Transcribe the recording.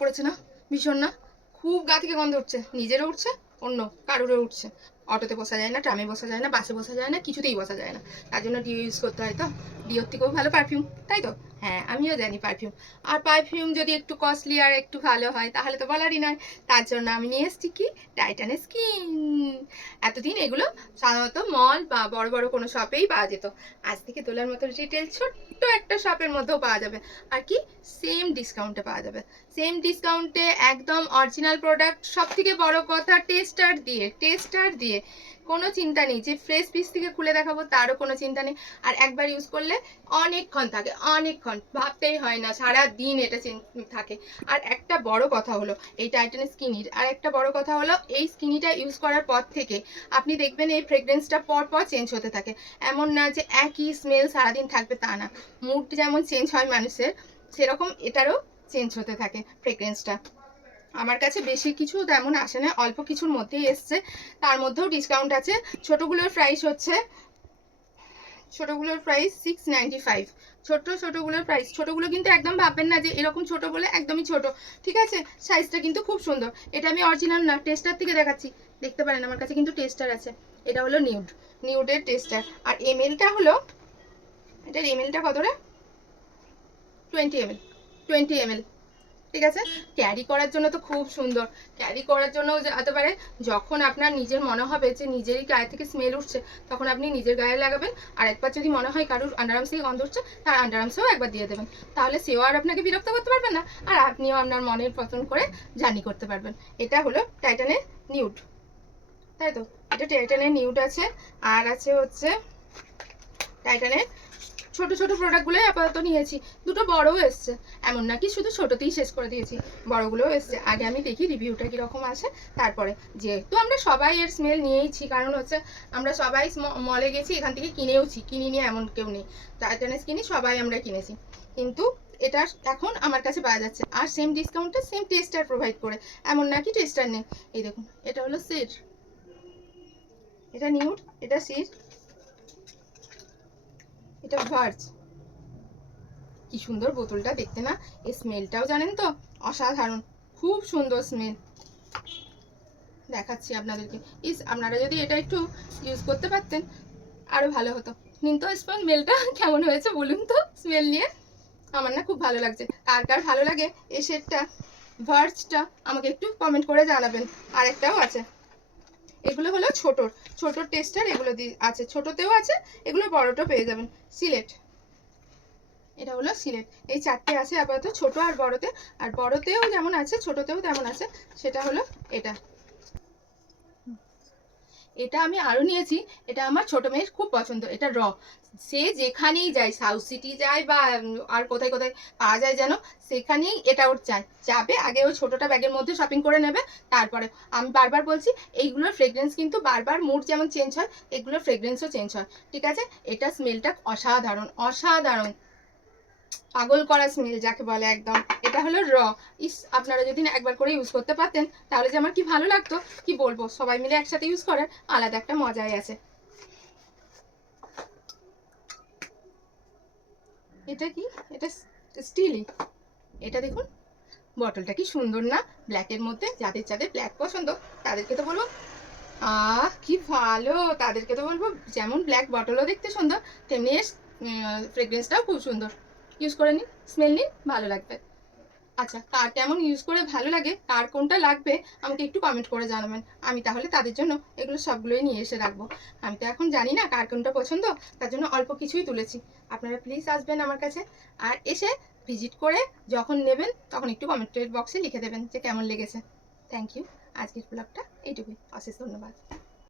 পড়েছে না ভীষণ, না খুব গা থেকে গন্ধ উঠছে, নিজেরও উঠছে, অন্য কারোরও উঠছে। অটোতে বসা যায় না, ট্রামে বসা যায় না, বাসে বসা যায় না, কিছুতেই বসা যায় না। তার জন্য ডিও ইউজ করতে হয়। তো ডিওর থেকেও ভালো পারফিউম, তাই তো? হ্যাঁ, আমিও জানি পারফিউম। আর পারফিউম যদি একটু কস্টলি আর একটু ভালো হয় তাহলে তো বলারই নয়। তার জন্য আমি নিয়ে এসেছি কি, টাইটানের স্কিন। এতদিন এগুলো সাধারণত মল বা বড় বড় কোনো শপেই পাওয়া যেত। আজ থেকে তোলার মতো রিটেল ছোট্ট একটা শপের মধ্যেও পাওয়া যাবে। আর কি, সেম ডিসকাউন্টে পাওয়া যাবে। সেম ডিসকাউন্টে একদম অরিজিনাল প্রোডাক্ট, সব থেকে বড় কথা টেস্টার দিয়ে কোনো চিন্তা নেই যে ফ্রেশ পিস থেকে খুলে দেখাবো, তারও কোনো চিন্তা নেই। আর একবার ইউজ করলে অনেকক্ষণ থাকে, অনেকক্ষণ ভাবতেই হয় না, সারা দিন এটা থাকে। আর একটা বড় কথা হলো এই টাইটানের স্কিনির, আর একটা বড় কথা হলো এই স্কিনিটা ইউজ করার পর থেকে আপনি দেখবেন এই ফ্রেগরেন্সটা পর চেঞ্জ হতে থাকে। এমন না যে একই স্মেল সারাদিন থাকবে, তা না। মুড যেমন চেঞ্জ হয় মানুষের, সেরকম এটারও চেঞ্জ হতে থাকে ফ্রেগরেন্সটা। আমার কাছে বেশি কিছু তেমন আসে না, অল্প কিছুর মধ্যেই এসছে। তার মধ্যেও ডিসকাউন্ট আছে। ছোটোগুলোর প্রাইস 695। ছোটোগুলোর প্রাইস, ছোটোগুলো কিন্তু একদম ভাববেন না যে এরকম ছোট বলে একদমই ছোট, ঠিক আছে? সাইজটা কিন্তু খুব সুন্দর। এটা আমি অরিজিনাল না, টেস্টার থেকে দেখাচ্ছি, দেখতে পারেন আমার কাছে কিন্তু টেস্টার আছে। এটা হলো নিউডের টেস্টার। আর এমএলটা হলো, এটার এমএলটা কত রে? 20 ml। ঠিক আছে, ক্যারি করার জন্য তো খুব সুন্দর। ক্যারি করার জন্য যেতে পারে। যখন আপনার নিজের মনে হবে যে নিজেরই গায়ে থেকে স্মেল উঠছে, তখন আপনি নিজের গায়ে লাগাবেন। আর একবার যদি মনে হয় কারোর আন্ডারআর্মস থেকে গন্ধ উঠছে, তার আন্ডারআর্মসেও একবার দিয়ে দেবেন। তাহলে সেও আর আপনাকে বিরক্ত করতে পারবেন না, আর আপনিও আপনার মনের পছন্দ করে জার্নি করতে পারবেন। এটা হলো টাইটানের নিউড, তাই তো? এটা টাইটানের নিউড আছে। আর আছে হচ্ছে টাইটানের ছোট ছোট প্রোডাক্টগুলোই আপাতত নিয়েছি। দুটো বড়ও এসছে, এমন নাকি শুধু ছোটতেই শেষ করে দিয়েছি, বড়গুলোও এসছে। আগে আমি দেখি রিভিউটা কীরকম আছে, তারপরে। যেহেতু আমরা সবাই এর স্মেল নিয়েইছি, কারণ হচ্ছে আমরা সবাই মলে গেছি, এখান থেকে কিনেওছি, কিনিনি এমন কেউ নেই। টাইটানের স্কিনই সবাই আমরা কিনেছি, কিন্তু এটা এখন আমার কাছে পাওয়া যাচ্ছে। আর সেম ডিসকাউন্টে সেম টেস্টার প্রোভাইড করে, এমন নাকি টেস্টার নেই। এই দেখুন, এটা হলো সিড, এটা নিউড, এটা সিড, এটা ভার্জ। কি সুন্দর বোতলটা দেখতে না? এই স্মেলটাও জানেন তো অসাধারণ, খুব সুন্দর স্মেল। দেখাচ্ছি আপনাদেরকে। আপনারা যদি এটা একটু ইউজ করতে পারতেন আরো ভালো হতো। কিন্তু স্মেলটা কেমন হয়েছে বলুন তো? স্মেল নিয়ে আমার না খুব ভালো লাগছে। কার কার ভালো লাগে এই শেডটা, ভার্জটা, আমাকে একটু কমেন্ট করে জানাবেন। আর একটাও আছে, এগুলো হলো ছোটোর টেস্টার, এগুলো আছে, ছোটোতেও আছে, এগুলো বড়টা পেয়ে যাবেন। সিলেট, এটা হলো সিলেট। এই চারটে আছে আপাতত, ছোট আর বড়তে। আর বড়তেও যেমন আছে ছোটতেও তেমন আছে। সেটা হলো এটা। এটা আমি আরও নিয়েছি। এটা আমার ছোট মেয়ের খুব পছন্দ। এটা সে যেখানেই যায়, সাউথ সিটি যায় বা আর কোথায় কোথায় পাওয়া যায় যেন, সেখানেই এটা ওর চাই। যাবে আগে ওই ছোটোটা ব্যাগের মধ্যে শপিং করে নেবে, তারপরে। আমি বারবার বলছি, এইগুলোর ফ্রেগরেন্স কিন্তু বারবার মুড যেমন চেঞ্জ হয়, এগুলোর ফ্রেগরেন্সও চেঞ্জ হয়, ঠিক আছে? এটা স্মেলটা অসাধারণ, অসাধারণ, পাগল করা স্মেল যাকে বলে একদম। এটা হলো আপনারা যদি না একবার করে ইউজ করতে পারতেন, তাহলে যে আমার কি ভালো লাগতো কি বলবো। সবাই মিলে একসাথে ইউজ করার আলাদা একটা মজাই আছে। এটা কি? এটা স্টিলই। এটা দেখুন, বটলটা কি সুন্দর না? ব্ল্যাকের মধ্যে। যাদের ব্ল্যাক পছন্দ তাদেরকে তো বলবো কি ভালো, তাদেরকে তো বলবো যেমন ব্ল্যাক বটলও দেখতে সুন্দর, তেমনি ফ্রেগরেন্সটাও খুব সুন্দর। ইউজ করে নিন, স্মেল নিন, ভালো লাগবে। আচ্ছা, কার কেমন ইউজ করে ভালো লাগে, কার কোনটা লাগবে আমাকে একটু কমেন্ট করে জানাবেন। আমি তাহলে তাদের জন্য এগুলো সবগুলোই নিয়ে এসে রাখবো। আমি তো এখন জানি না কার কোনটা পছন্দ, তার জন্য অল্প কিছুই তুলেছি। আপনারা প্লিজ আসবেন আমার কাছে, আর এসে ভিজিট করে যখন নেবেন তখন একটু কমেন্টের বক্সে লিখে দেবেন যে কেমন লেগেছে। Thank you. আজকের ব্লগটা এইটুকুই। অশেষ ধন্যবাদ।